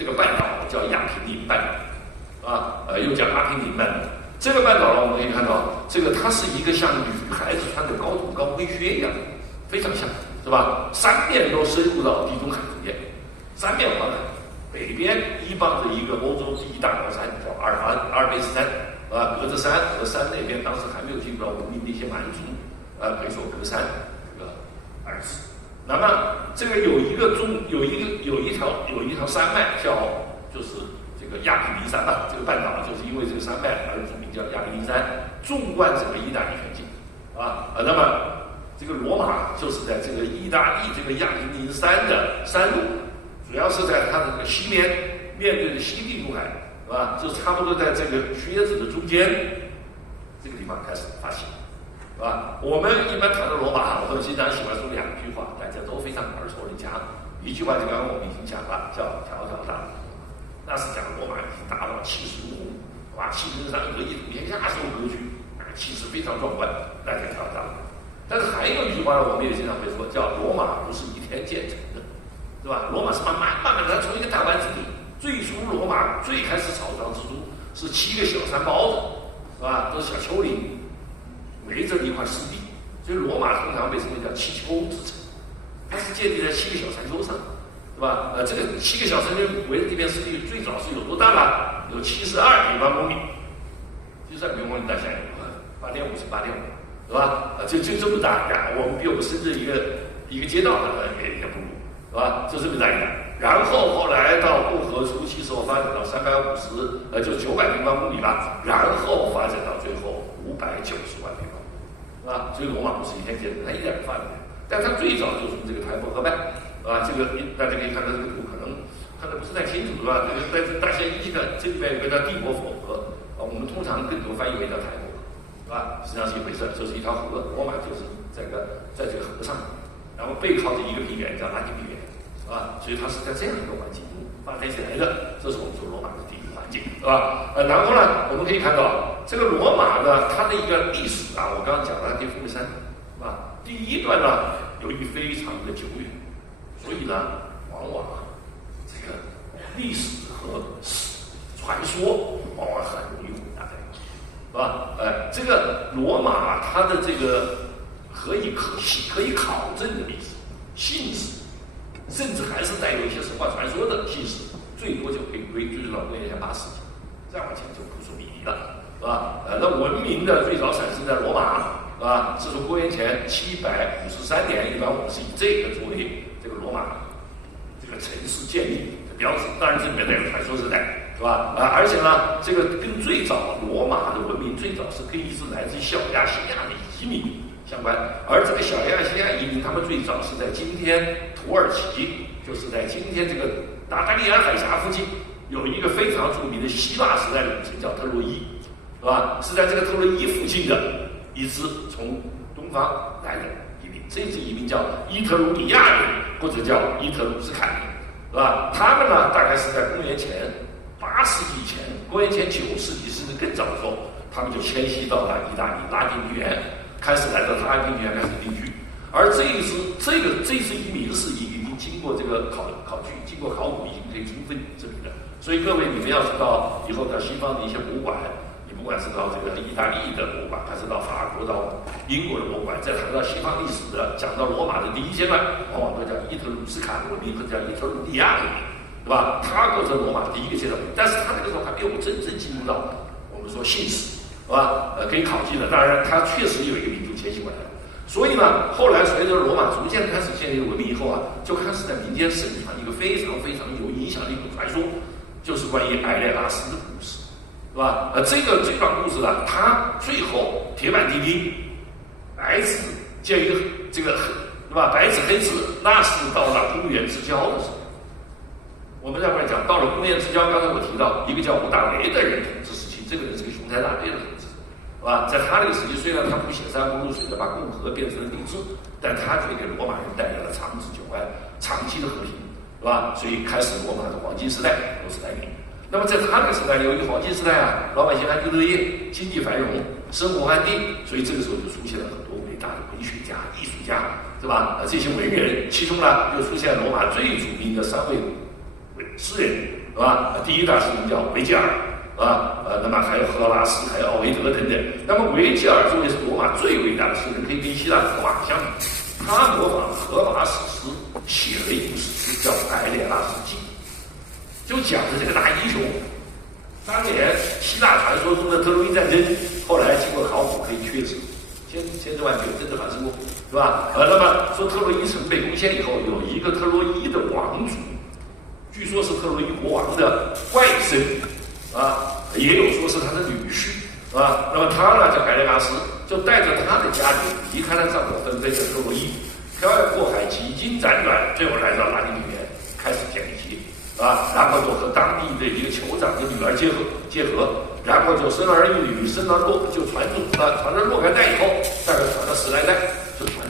这个半岛叫亚平宁半岛，又叫阿平宁半岛。这个半岛呢，我们可以看到，这个它是一个像女孩子穿的高筒高跟靴一样，非常像，是吧？三面都深入到地中海中间，三面环海。北边依傍着一个欧洲第一大高山，叫阿尔卑斯山，隔着山和山那边当时还没有进入到文明的一些蛮族，可以说隔山这个二字。那么这个有一条山脉就是这个亚平宁山这个半岛就是因为这个山脉而著名，叫亚平宁山，纵贯整个意大利全境那么这个罗马就是在这个意大利这个亚平宁山的山路。主要是在它的这个西面，面对着西地中海，是吧？就差不多在这个靴子的中间这个地方开始发起，是吧？我们一般谈到罗马，我们经常喜欢说两句话，大家都非常耳熟能详。一句话就刚刚我们已经讲了，叫“条条大路”，那是讲罗马已经达到气势如虹，是吧？气势上可以同天下受割据，气势非常壮观，那叫条条大路。但是还有一句话呢，我们也经常会说，叫“罗马不是一天建成的”。是吧？罗马是慢慢的从一个大湾子里，最初罗马最开始草创之初是7个小山包子，是吧？都是小丘陵，围着一块湿地，所以罗马通常被称为叫7丘之城，它是建立在7个小山丘上，是吧？这个7个小山丘围着这片湿地，最早是有多大呢？有72平方公里，72平方公里大家想8.5是8.5，是吧？就这么大呀！我们比我们深圳一个街道也不如。是吧？就这么大一点。然后后来到共和初期时候发展到350，就900平方公里吧。然后发展到最后590万平方公里，是吧？所以罗马不是一天建成，它一点不发展。但它最早就从这个台伯河畔，是吧？这个大家可以看到这个图，可能看得不是太清楚，是吧？但是大家一看，这里面有个叫帝国佛河，我们通常更多翻译为叫台伯河，是吧？实际上是一回事，就是一条河，罗马就是在这个河上。然后背靠着一个平原叫拉丁平原，是吧？所以它是在这样一个环境中发展起来的，这是我们说罗马的地理环境，是吧？然后呢，我们可以看到这个罗马呢，它的一个历史我刚刚讲了，它可以分为3，是吧？第一段呢，由于非常的久远，所以呢，往往这个历史和传说往往很容易混搭在一起，是吧？这个罗马它的这个可以考证的历史、信史，甚至还是带有一些神话传说的信史，最多就可以追溯到公元前8世纪，再往前就扑朔迷离了，是吧？那文明的最早产生在罗马，是吧？是从公元前753年，一般我们是以这个作为这个罗马这个城市建立的标志。当然，这里面带有传说时代，是吧？而且呢，这个跟最早罗马的文明最早是跟一支来自小亚细亚的移民相关，而这个小亚细亚移民，他们最早是在今天土耳其，就是在今天这个达达利安海峡附近，有一个非常著名的希腊时代的古城叫特洛伊，是吧？是在这个特洛伊附近的一支从东方来的移民，这支移民叫伊特鲁里亚人，或者叫伊特鲁斯坎人，是吧？他们呢，大概是在公元前8世纪前，公元前9世纪甚至更早的时候，他们就迁徙到了意大利拉丁平原。开始来到拉丁平原开始定居，而这一次移民是已经经过这个考据，经过考古，已经可以充分证明了。所以各位，你们要是到以后到西方的一些博物馆，你不管是到这个意大利的博物馆，还是到法国、到英国的博物馆，再谈到西方历史的，讲到罗马的第一阶段，往往都叫伊特鲁斯坎文明，或者叫伊特鲁里亚文明，对吧？它构成罗马的第一个阶段，但是它那个时候还没有真正进入到我们说信史。是吧？可以考据的。当然，它确实有一个民族迁徙过来的。所以呢，后来随着罗马逐渐开始建立文明以后就开始在民间盛传一个非常非常有影响力的传说，就是关于埃莱拉斯的故事，是吧？这段故事呢，它最后铁板钉钉，白纸见于这个，是吧？白纸黑字，那是到了公元之交的时候。我们在这讲，到了公元之交，刚才我提到一个叫屋大维的人统治时期，这个人是个雄才大略的统治。是吧？在他那个时期，虽然他不显山不露水的把共和变成了帝制，但他却给罗马人带来了长治久安、长期的和平，是吧？所以开始罗马的黄金时代都是来临。那么在他那个时代，由于黄金时代老百姓安居乐业，经济繁荣，生活安定，所以这个时候就出现了很多伟大的文学家、艺术家，是吧？这些文人，其中呢又出现罗马最著名的3位诗人，是吧？第一大诗人叫维吉尔，啊，那么还有荷拉斯，还有奥维德等等。那么维吉尔作为是罗马最伟大的诗人，可以跟希腊荷马相比。他模仿荷马史诗写了一部史诗，叫《艾列拉史记》，就讲的这个大英雄。当年希腊传说中的特洛伊战争，后来经过考古可以确实，千真万确，真的发生过，是吧？那么说特洛伊城被攻陷以后，有一个特洛伊的王族，据说是特洛伊国王的外甥，啊，也有说是他的女婿，啊，那么他呢叫艾列拉斯，就带着他的家庭离开了战火纷飞的特洛伊，漂洋过海，几经辗转，最后来到拉丁语言，开始建立起。啊，然后就和当地的一个酋长的女儿结合，然后就生儿育女，生到就传入传到若干代以后，大概传到10来代，就传